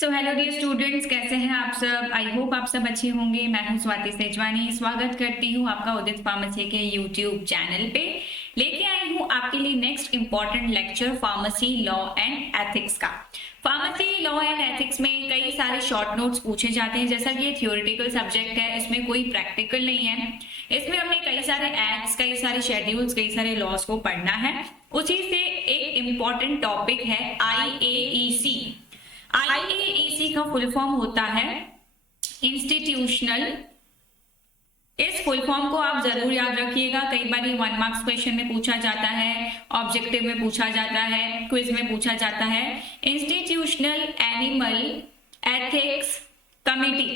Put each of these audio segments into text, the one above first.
So hello dear students, कैसे हैं आप सब। आई होप आप सब अच्छे होंगे। मैं हूं स्वाति सेजवानी, स्वागत करती हूं आपका उदित फार्मेसी के यूट्यूब चैनल पे। लेके आई हूं आपके लिए next important lecture pharmacy law and ethics का। फार्मेसी लॉ एंड एथिक्स में कई सारे शॉर्ट नोट्स पूछे जाते हैं। जैसा कि ये थियोरेटिकल सब्जेक्ट है, इसमें कोई प्रैक्टिकल नहीं है। इसमें हमें कई सारे एक्ट्स, कई सारे शेड्यूल्स, कई सारे लॉज को पढ़ना है। उसी से एक इंपॉर्टेंट टॉपिक है IAEC। IAEC का फुल फॉर्म होता है इंस्टीट्यूशनल। इस फुल फॉर्म को आप जरूर याद रखिएगा। कई बार ये 1 मार्क्स क्वेश्चन में पूछा जाता है, ऑब्जेक्टिव में पूछा जाता है, क्विज में पूछा जाता है। Institutional animal ethics committee.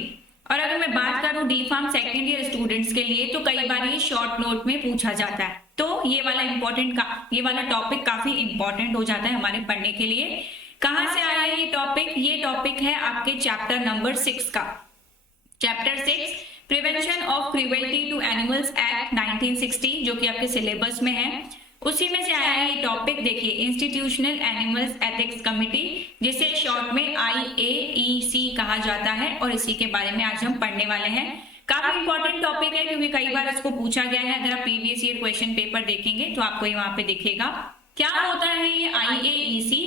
और अगर मैं बात करूं D pharm second year students के लिए, तो कई बार ये शॉर्ट नोट में पूछा जाता है। तो ये वाला टॉपिक काफी इंपॉर्टेंट हो जाता है हमारे पढ़ने के लिए। कहां से आया ये टॉपिक? ये टॉपिक है आपके चैप्टर नंबर 6 का। Chapter 6 prevention of cruelty to animals act 1960, जो कि आपके सिलेबस में है। उसी में से आया है ये टॉपिक। देखिए, इंस्टीट्यूशनल एनिमल्स एथिक्स कमिटी, जिसे शॉर्ट में IAEC कहा जाता है, और इसी के बारे में आज हम पढ़ने वाले हैं। काफी इंपॉर्टेंट टॉपिक है क्योंकि कई बार इसको पूछा गया है। अगर आप प्रीवियस ईयर क्वेश्चन पेपर देखेंगे तो आपको ये वहां पे दिखेगा। क्या होता है ये IAEC?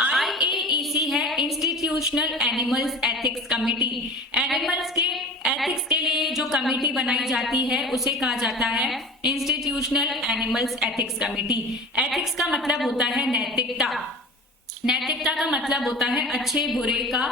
IAEC है institutional animals ethics committee. Animals के एथिक्स के लिए जो कमिटी बनाई जाती है उसे कहा जाता है institutional animals ethics committee. Ethics का मतलब होता है नैतिकता। नैतिकता का मतलब होता है अच्छे बुरे का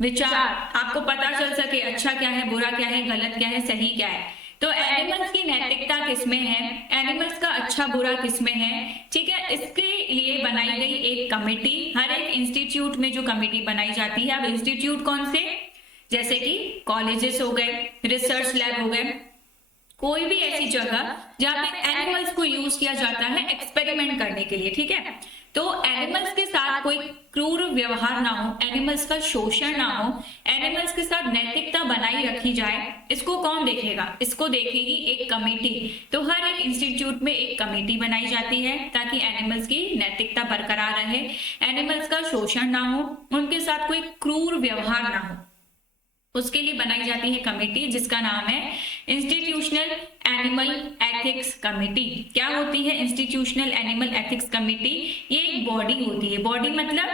विचार। आपको पता चल सके अच्छा क्या है, बुरा क्या है, गलत क्या है, सही क्या है। तो एनिमल्स की नैतिकता किसमें है, एनिमल्स का अच्छा बुरा किसमें है, ठीक है। इसके लिए बनाई गई एक कमेटी। हर एक इंस्टीट्यूट में जो कमेटी बनाई जाती है। अब इंस्टीट्यूट कौन से? जैसे कि कॉलेजेस हो गए, रिसर्च लैब हो गए, कोई भी ऐसी जगह जहां पे एनिमल्स को यूज किया जाता है एक्सपेरिमेंट करने के लिए, ठीक है। तो एनिमल्स के साथ कोई क्रूर व्यवहार ना हो, एनिमल्स का शोषण ना हो, एनिमल्स के साथ नैतिकता बनाई रखी जाए। इसको कौन देखेगा? इसको देखेगी एक कमेटी। तो हर एक इंस्टीट्यूट में एक कमेटी बनाई जाती है ताकि एनिमल्स की नैतिकता बरकरार रहे, एनिमल्स का शोषण ना हो, उनके साथ कोई क्रूर व्यवहार ना हो। उसके लिए बनाई जाती है कमेटी, जिसका नाम है इंस्टीट्यूशनल एनिमल एथिक्स कमेटी। क्या होती है इंस्टीट्यूशनल एनिमल एथिक्स कमेटी? ये एक बॉडी होती है। बॉडी मतलब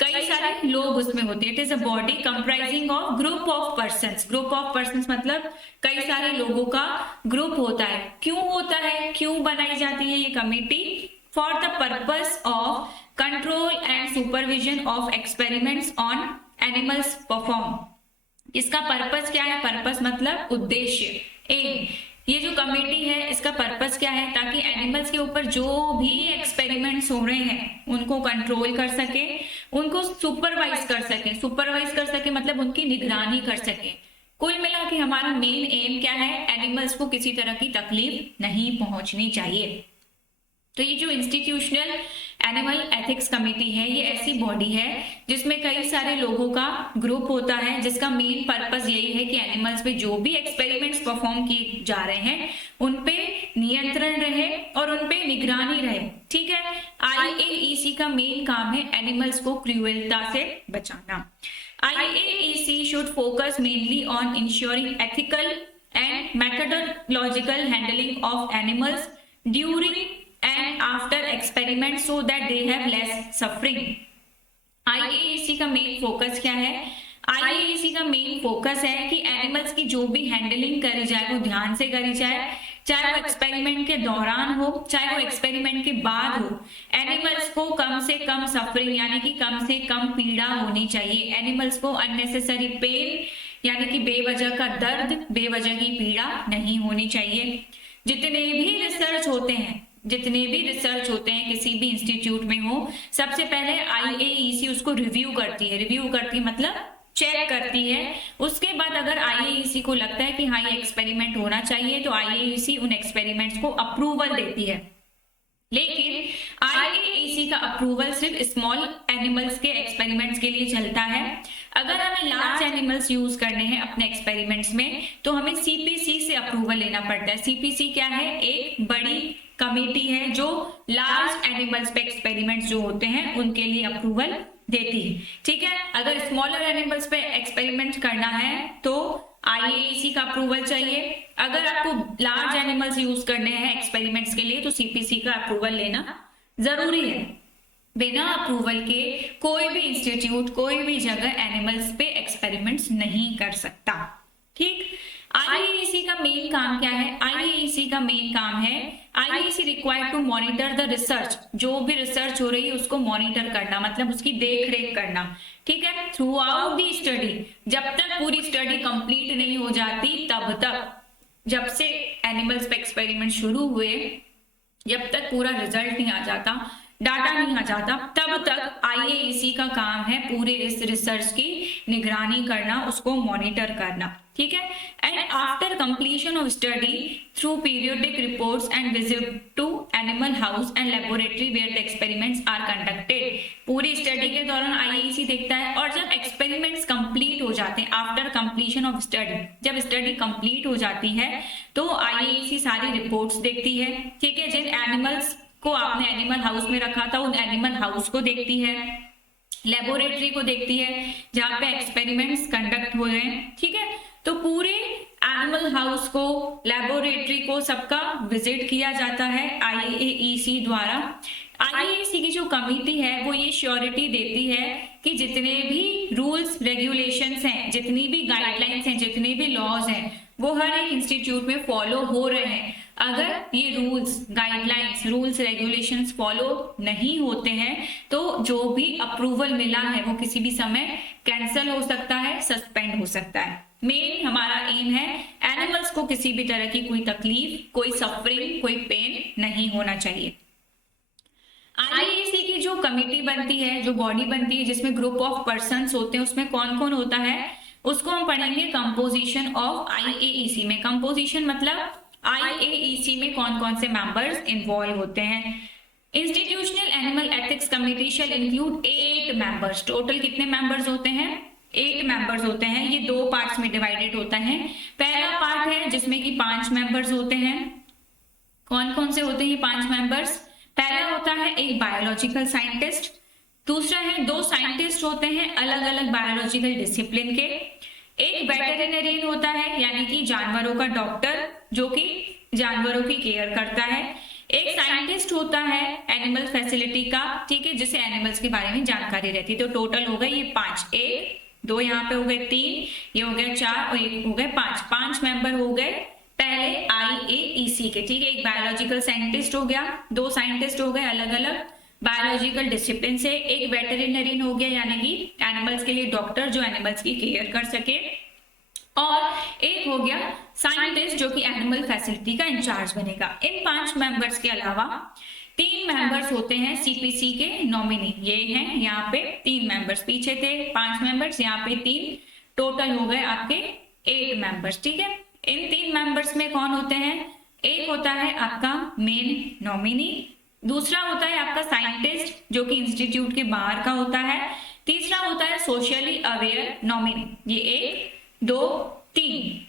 कई सारे लोग उसमें होते हैं। It is a body comprising of group of persons. Group of persons मतलब कई सारे लोगों का ग्रुप होता है। क्यों होता है, क्यों बनाई जाती है ये committee? For the purpose of control and supervision of experiments on animals perform. इसका पर्पस क्या है? पर्पस मतलब उद्देश्य, एम। ये जो कमेटी है इसका पर्पस क्या है? ताकि एनिमल्स के ऊपर जो भी एक्सपेरिमेंट्स हो रहे हैं उनको कंट्रोल कर सके, उनको सुपरवाइज कर सके। सुपरवाइज कर सके मतलब उनकी निगरानी कर सके। कुल मिला के हमारा मेन एम क्या है? एनिमल्स को किसी तरह की तकलीफ नहीं पहुंचनी चाहिए। तो ये जो इंस्टीट्यूशनल एनिमल एथिक्स कमेटी है, ये ऐसी बॉडी है जिसमें कई सारे लोगों का ग्रुप होता है, जिसका मेन पर्पस यही है कि एनिमल्स पे जो भी एक्सपेरिमेंट्स परफॉर्म किए जा रहे हैं उन पे नियंत्रण रहे और उन पे निगरानी रहे, ठीक है। IAEC का मेन काम है एनिमल्स को क्रूरता से बचाना। IAEC should focus mainly on ensuring ethical and methodological handling of animals during and after experiment so that they have less suffering। IAEC का मेन फोकस क्या है? IAEC का मेन फोकस है कि एनिमल्स की जो भी हैंडलिंग करी जाए वो ध्यान से करी जाए, चाहे वो एक्सपेरिमेंट के दौरान हो, चाहे वो एक्सपेरिमेंट के बाद हो। एनिमल्स को कम से कम सफरिंग यानी कि कम से कम पीड़ा होनी चाहिए। एनिमल्स को अननेसेसरी पेन यानी कि बेवजह का दर्द, बेवजह की पीड़ा नहीं होनी चाहिए। जितने भी रिसर्च होते हैं किसी भी इंस्टीट्यूट में हो, सबसे पहले IAEC उसको रिव्यू करती है मतलब चेक करती है। उसके बाद अगर IAEC को लगता है कि हाँ ये एक्सपेरिमेंट होना चाहिए तो IAEC उन एक्सपेरिमेंट्स को अप्रूवल देती है। लेकिन IAEC का अप्रूवल सिर्फ स्मॉल एनिमल्स के एक्सपेरिमेंट्स के लिए चलता है। अगर हमें लार्ज एनिमल्स यूज करने हैं अपने एक्सपेरिमेंट्स में तो हमें CPC से अप्रूवल लेना पड़ता है। CPC क्या है? एक बड़ी कमेटी है जो लार्ज एनिमल्स पे एक्सपेरिमेंट्स जो होते हैं उनके लिए अप्रूवल देती है। ठीक है, अगर स्मॉलर एनिमल्स पे एक्सपेरिमेंट करना है तो IAEC का अप्रूवल चाहिए। अगर आपको लार्ज एनिमल्स यूज करने हैं एक्सपेरिमेंट्स के लिए तो CPC का अप्रूवल लेना जरूरी है। बिना अप्रूवल के कोई भी इंस्टीट्यूट, कोई भी जगह एनिमल्स पे एक्सपेरिमेंट्स नहीं कर सकता। ठीक, IAEC का मेन काम क्या है? IAEC का मेन काम है IAEC required to monitor the research, जो भी रिसर्च हो रही है उसको मॉनिटर करना, मतलब उसकी देख रेख करना। ठीक है, थ्रू आउट द स्टडी, जब तक पूरी स्टडी कंप्लीट नहीं हो जाती तब तक, जब से एनिमल्स पे एक्सपेरिमेंट शुरू हुए जब तक पूरा रिजल्ट नहीं आ जाता, डाटा नहीं आ जाता, तब तक IAEC का काम है पूरे इस रिसर्च की निगरानी करना, उसको मॉनिटर करना। ठीक है, and after completion of study through periodic reports and visit to animal house and laboratory where the experiments are conducted, पूरी स्टडी के दौरान IAEC देखता है। और जब एक्सपेरिमेंट्स कंप्लीट हो जाते हैं, आफ्टर कंप्लीशन ऑफ स्टडी, जब स्टडी कंप्लीट हो जाती है तो IAEC सारी रिपोर्ट्स देखती है। ठीक है, जिन एनिमल्स को आपने एनिमल हाउस में रखा था उन एनिमल हाउस को देखती है, लेबोरेटरी को देखती है जहां पे एक्सपेरिमेंट्स कंडक्ट हो रहे हैं। ठीक है, तो पूरे एनिमल हाउस को, लेबोरेटरी को, सबका विजिट किया जाता है IAEC द्वारा। IAEC की जो कमिटी है वो ये श्योरिटी देती है कि जितने भी रूल्स रेगुलेशंस हैं, जितनी भी गाइडलाइंस हैं, जितने भी लॉज हैं, वो हर एक इंस्टीट्यूट में फॉलो हो रहे हैं। अगर ये rules guidelines, rules regulations follow नहीं होते हैं तो जो भी अप्रूवल मिला है वो किसी भी समय कैंसिल हो सकता है, सस्पेंड हो सकता है। मेन हमारा एम है एनिमल्स को किसी भी तरह की कोई तकलीफ, कोई सफरिंग, कोई पेन नहीं होना चाहिए। IAEC की जो कमिटी बनती है, जो बॉडी बनती है जिसमें ग्रुप ऑफ पर्संस होते हैं, उसमें कौन कौन होता है उसको हम पढ़ेंगे कंपोजिशन ऑफ IAEC में। कंपोजिशन मतलब IAEC में कौन कौन से मेंबर्स इन्वॉल्व होते हैं। Institutional animal ethics committee shall include 8 members. Total कितने मेंबर्स होते हैं? 8 मेंबर्स होते हैं। ये 2 पार्ट्स में डिवाइडेड होता है। पहला पार्ट है जिसमें कि 5 मेंबर्स होते हैं। कौन कौन से होते हैं ये 5 मेंबर्स? पहला होता है एक बायोलॉजिकल साइंटिस्ट, दूसरा है 2 साइंटिस्ट होते हैं अलग अलग बायोलॉजिकल डिसिप्लिन के, एक वेटेरिनरियन होता है यानी कि जानवरों का डॉक्टर जो कि जानवरों की केयर करता है, एक साइंटिस्ट होता है एनिमल फैसिलिटी का, ठीक है, जिसे एनिमल्स के बारे में जानकारी रहती है। तो टोटल हो गए ये 5, 1 2 यहाँ पे हो गए 3, ये हो गए 4 और एक हो गए 5 मेंबर हो गए पहले IAEC के। ठीक है, एक बायोलॉजिकल साइंटिस्ट हो गया, 2 साइंटिस्ट हो गए अलग अलग बायोलॉजिकल डिसिप्लिन से, एक वेटेरिनरियन हो गया यानी कि एनिमल्स के लिए डॉक्टर जो एनिमल्स की केयर कर सके, और एक हो गया साइंटिस्ट जो कि एनिमल फैसिलिटी का इंचार्ज बनेगा। इन 5 मेंबर्स के अलावा 3 मेंबर्स होते हैं CPC के नॉमिनी। ये हैं यहाँ पे 3 मेंबर्स, पीछे थे 5 मेंबर्स, यहाँ पे 3, टोटल हो गए आपके 8 मेंबर्स। ठीक है, इन 3 मेंबर्स में कौन होते हैं? एक होता है आपका मेन नॉमिनी, दूसरा होता है आपका साइंटिस्ट जो कि इंस्टीट्यूट के बाहर का होता है, तीसरा होता है सोशली अवेयर नॉमिनी। ये 1 2 3।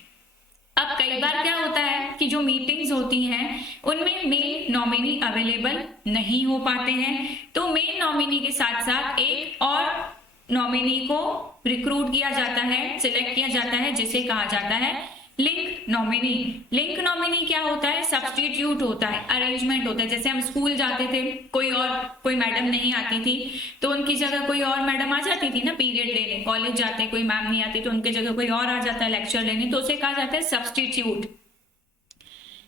अब कई बार क्या होता है कि जो मीटिंग्स होती हैं उनमें मेन नॉमिनी अवेलेबल नहीं हो पाते हैं, तो मेन नॉमिनी के साथ साथ एक और नॉमिनी को रिक्रूट किया जाता है, सिलेक्ट किया जाता है, जिसे कहा जाता है लिंक नॉमिनी। लिंक नॉमिनी क्या होता है? सब्स्टिट्यूट होता है, अरेंजमेंट होता है। जैसे हम स्कूल जाते थे, कोई मैडम नहीं आती थी तो उनकी जगह कोई और मैडम आ जाती थी ना पीरियड लेने। कॉलेज जाते कोई मैम नहीं आती तो उनकी जगह कोई और आ जाता है लेक्चर लेने, तो उसे कहा जाता है सब्स्टिट्यूट।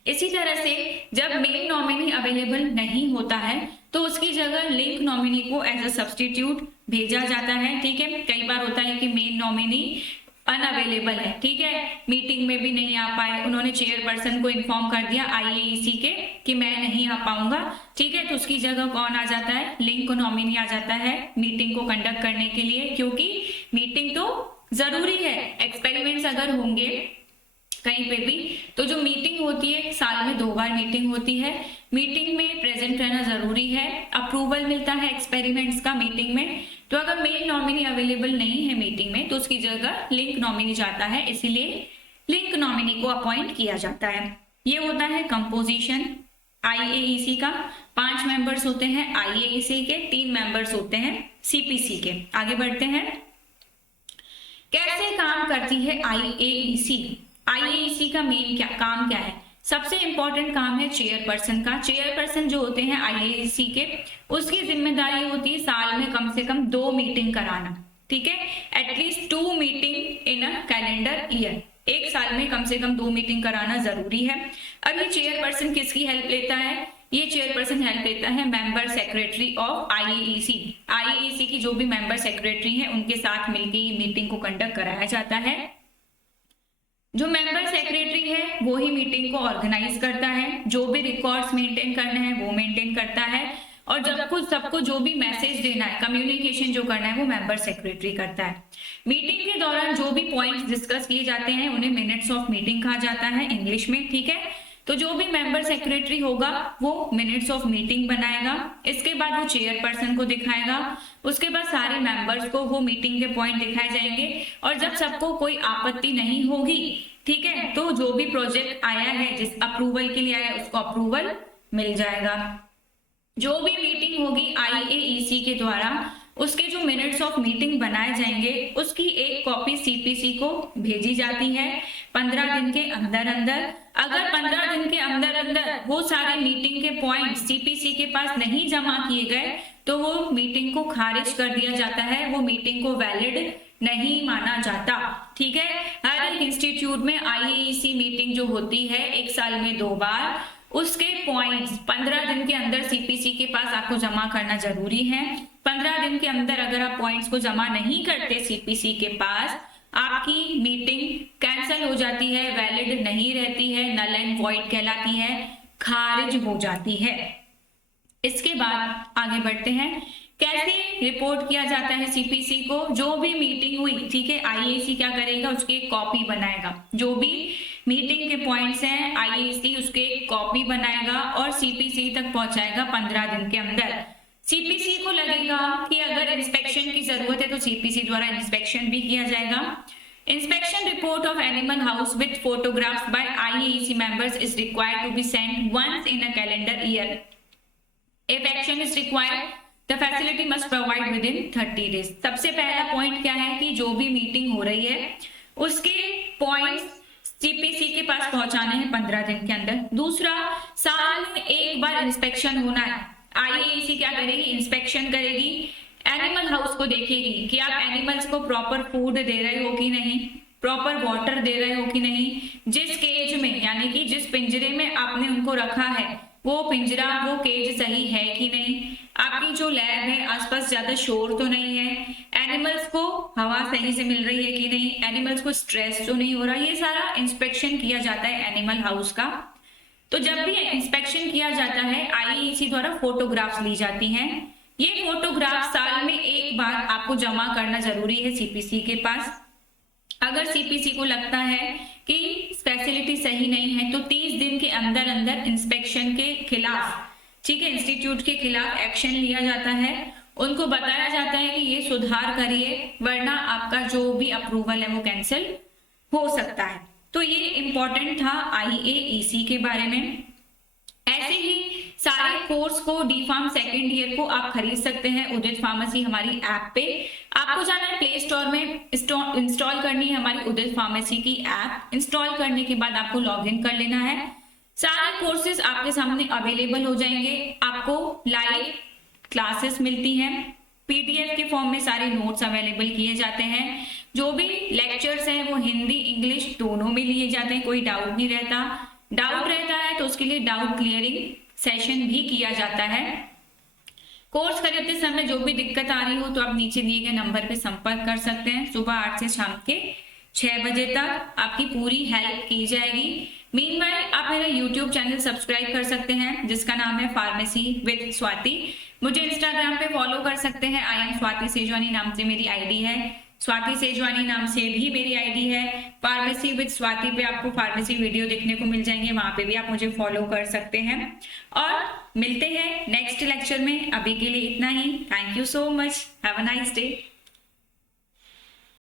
इसी तरह से जब मेन नॉमिनी अवेलेबल नहीं होता है तो उसकी जगह लिंक नॉमिनी को एज अ सब्स्टिट्यूट भेजा जाता है। ठीक है, कई बार होता है कि मेन नॉमिनी अनअवेलेबल है, ठीक है, मीटिंग में भी नहीं आ पाए, उन्होंने चेयरपर्सन को इन्फॉर्म कर दिया IAEC के कि मैं नहीं आ पाऊंगा। ठीक है, तो उसकी जगह कौन आ जाता है? लिंक नॉमिनी आ जाता है मीटिंग को कंडक्ट करने के लिए, क्योंकि मीटिंग तो जरूरी है। एक्सपेरिमेंट्स अगर होंगे कहीं पे भी तो जो मीटिंग होती है, साल में 2 बार मीटिंग होती है, मीटिंग में प्रेजेंट रहना जरूरी है, अप्रूवल मिलता है एक्सपेरिमेंट्स का मीटिंग में। तो अगर मेन नॉमिनी अवेलेबल नहीं है मीटिंग में तो उसकी जगह लिंक नॉमिनी जाता है, इसीलिए लिंक नॉमिनी को अपॉइंट किया जाता है। ये होता है कंपोजिशन IAEC का, 5 मेंबर्स होते हैं IAEC के, 3 मेंबर्स होते हैं CPC के। आगे बढ़ते हैं, कैसे काम करती है IAEC? IAEC का मेन काम क्या है? सबसे इंपॉर्टेंट काम है चेयरपर्सन का। चेयरपर्सन जो होते हैं IAEC के, उसकी जिम्मेदारी होती है साल में कम से कम 2 मीटिंग कराना, ठीक है, at least 2 meeting in a calendar year. एक साल में कम से कम 2 मीटिंग कराना जरूरी है। अब ये चेयरपर्सन किसकी हेल्प लेता है? ये चेयरपर्सन हेल्प लेता है member secretary of IAEC। IAEC की जो भी मेंबर सेक्रेटरी हैं उनके साथ मिलकर ये मीटिंग को कंडक्ट कराया जाता है। जो मेंबर सेक्रेटरी है वो ही मीटिंग को ऑर्गेनाइज करता है, जो भी रिकॉर्ड्स मेंटेन करना है वो मेंटेन करता है, और सबको जो भी मैसेज देना है, कम्युनिकेशन जो करना है वो मेंबर सेक्रेटरी करता है। मीटिंग के दौरान जो भी पॉइंट्स डिस्कस किए जाते हैं उन्हें मिनट्स ऑफ मीटिंग कहा जाता है इंग्लिश में, ठीक है। तो जो भी मेंबर सेक्रेटरी होगा वो मिनट्स ऑफ मीटिंग बनाएगा, इसके बाद वो चेयरपर्सन को दिखाएगा, उसके बाद सारे मेंबर्स को वो मीटिंग के पॉइंट दिखाए जाएंगे, और जब सबको कोई आपत्ति नहीं होगी, ठीक है, तो जो भी प्रोजेक्ट आया है, जिस अप्रूवल के लिए आया है, उसको अप्रूवल मिल जाएगा। जो भी मीटिंग होगी IAEC के द्वारा, उसके जो मिनट्स ऑफ मीटिंग बनाए जाएंगे उसकी एक कॉपी CPC को भेजी जाती है 15 दिन के अंदर अंदर। अगर 15 दिन के अंदर अंदर वो सारे मीटिंग के पॉइंट CPC के पास नहीं जमा किए गए तो वो मीटिंग को खारिज कर दिया जाता है, वो मीटिंग को वैलिड नहीं माना जाता, ठीक है। हर एक इंस्टीट्यूट में IAEC मीटिंग जो होती है 1 साल में 2 बार, उसके पॉइंट्स 15 दिन के अंदर CPC के पास आपको जमा करना जरूरी है। 15 दिन के अंदर अगर आप पॉइंट्स को जमा नहीं करते CPC के पास, आपकी मीटिंग कैंसिल हो जाती है, वैलिड नहीं रहती है, नल एंड वॉइड कहलाती है, खारिज हो जाती है। इसके बाद आगे बढ़ते हैं, कैसे रिपोर्ट किया जाता है CPC को? जो भी मीटिंग हुई, ठीक है, IAEC क्या करेगा, उसकी एक कॉपी बनाएगा। जो भी मीटिंग के पॉइंट्स हैं IAEC उसके एक कॉपी बनाएगा और CPC तक पहुंचाएगा 15 दिन के अंदर। CPC को लगेगा कि अगर इंस्पेक्शन की जरूरत है तो CPC द्वारा इंस्पेक्शन भी किया जाएगा। Inspection report of animal house with photographs by IAEC members is required to be sent once in a calendar year. If action is required, the facility must provide within 30 days. सबसे पहला point क्या है कि जो भी meeting हो रही है उसके पॉइंट्स CPC के पास पहुंचाने हैं 15 दिन के अंदर। दूसरा, साल में एक बार इंस्पेक्शन होना है। IAEC क्या करेगी, इंस्पेक्शन करेगी, एनिमल हाउस को देखेगी कि आप एनिमल्स को प्रॉपर फूड दे रहे हो कि नहीं, प्रॉपर वाटर दे रहे हो कि नहीं, जिस केज में यानी कि जिस पिंजरे में आपने उनको रखा है वो पिंजरा, वो केज सही है कि नहीं, आपकी जो लैब है आसपास ज्यादा शोर तो नहीं है, एनिमल्स को हवा सही से मिल रही है कि नहीं, एनिमल्स को स्ट्रेस तो नहीं हो रहा। ये सारा इंस्पेक्शन किया जाता है एनिमल हाउस का। तो जब भी इंस्पेक्शन किया जाता है IAEC द्वारा फोटोग्राफ्स ली जाती हैं। ये फोटोग्राफ साल में एक बार आपको जमा करना जरूरी है CPC के पास। अगर CPC को लगता है कि फैसिलिटी सही नहीं है तो 30 दिन के अंदर अंदर इंस्पेक्शन के खिलाफ, ठीक है, इंस्टीट्यूट के खिलाफ एक्शन लिया जाता है। उनको बताया जाता है कि ये सुधार करिए वरना आपका जो भी अप्रूवल है वो कैंसिल हो सकता है। तो ये इंपॉर्टेंट था IAEC के बारे में। ऐसे ही सारे कोर्स को D.Pharm सेकेंड ईयर को आप खरीद सकते हैं उदित फार्मेसी हमारी ऐप पे। आपको जाना है प्ले स्टोर में, इंस्टॉल करनी है हमारी उदित फार्मेसी की ऐप। इंस्टॉल करने के बाद आपको लॉगिन कर लेना है। सारे कोर्सेज आपके सामने अवेलेबल हो जाएंगे। आपको लाइव क्लासेस मिलती हैं, PDF के फॉर्म में सारे नोट्स अवेलेबल किए जाते हैं। जो भी लेक्चर्स हैं वो हिंदी इंग्लिश दोनों में लिए जाते हैं, कोई डाउट नहीं रहता। डाउट रहता है तो उसके लिए डाउट क्लियरिंग सेशन भी किया जाता है। कोर्स खरीदते समय जो भी दिक्कत आ रही हो तो आप नीचे दिए गए नंबर पे संपर्क कर सकते हैं। सुबह 8 से शाम के 6 बजे तक आपकी पूरी हेल्प की जाएगी। मीनवाइल आप मेरा YouTube चैनल सब्सक्राइब कर सकते हैं जिसका नाम है फार्मेसी विद स्वाति। मुझे इंस्टाग्राम पे फॉलो कर सकते हैं। आई एम स्वाति सेजवानी नाम से मेरी आईडी है, स्वाति सेजवानी नाम से भी मेरी आईडी है। फार्मेसी विद स्वाति पे आपको फार्मेसी वीडियो देखने को मिल जाएंगे, वहां पे भी आप मुझे फॉलो कर सकते हैं। और मिलते हैं नेक्स्ट लेक्चर में। अभी के लिए इतना ही। Thank you so much. Have a nice day.